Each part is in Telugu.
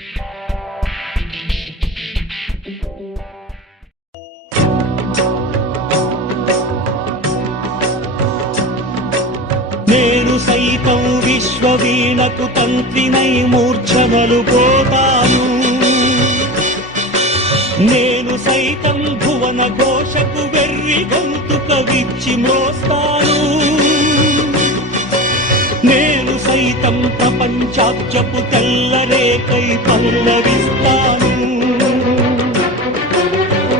నేను సైతం విశ్వవీణకు తంత్రినై మూర్ఛనలు పోతాను. నేను సైతం భువన ఘోషకు వెర్రి గొంతుక విచ్చి మోస్తాను. నేను సైతం ప్రపంచాబ్జపు తెల్లరేకై పల్లవిస్తాను.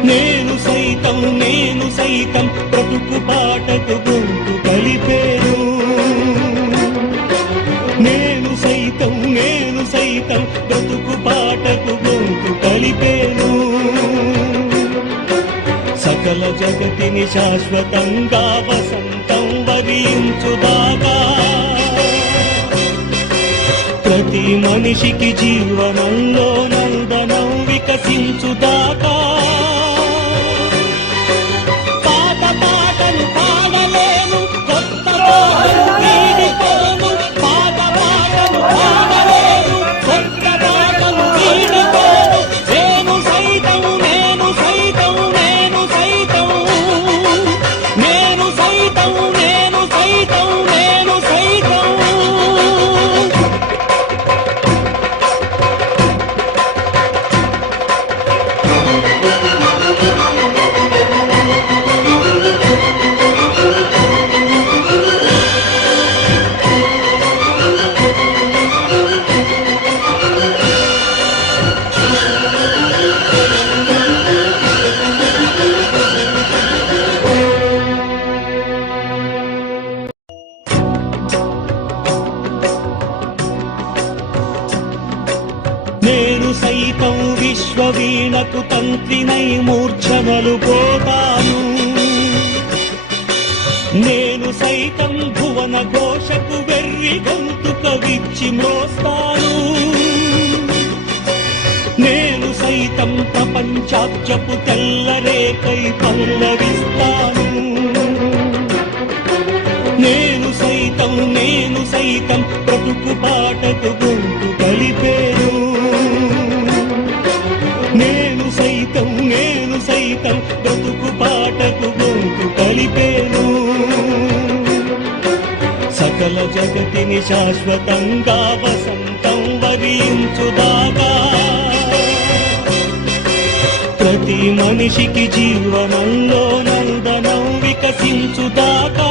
నేను సైతం నేను సైతం బ్రతుకు పాటకు గొంతు కలిపేను. నేను సైతం నేను సైతం బ్రతుకు పాటకు గొంతు కలిపేను. సకల జగతిని శాశ్వతంగా వసంతం వరించుదాగా మనిషికి జీవనంలో నందనం వికసించుదాకా. దీపం విశ్వవీణకు తంత్రినై మూర్ఛనలు పోతాను. నేను సైతం భువన ఘోషకు వెర్రి గొంతుక విచ్చి మోస్తాను నేను సైతం ప్రపంచాబ్జపు తెల్లరేకై పల్లవిస్తాను. నేను సైతం నేను సైతం బ్రతుకు పాటకు గొంతు కలిపే బ్రతుకు పాటకు గొంతు కలిపేను. సకల జగతిని శాశ్వతంగా వసంతం వరించుదాగా ప్రతి మనిషికి జీవనంలో నందనం వికసించుదాకా.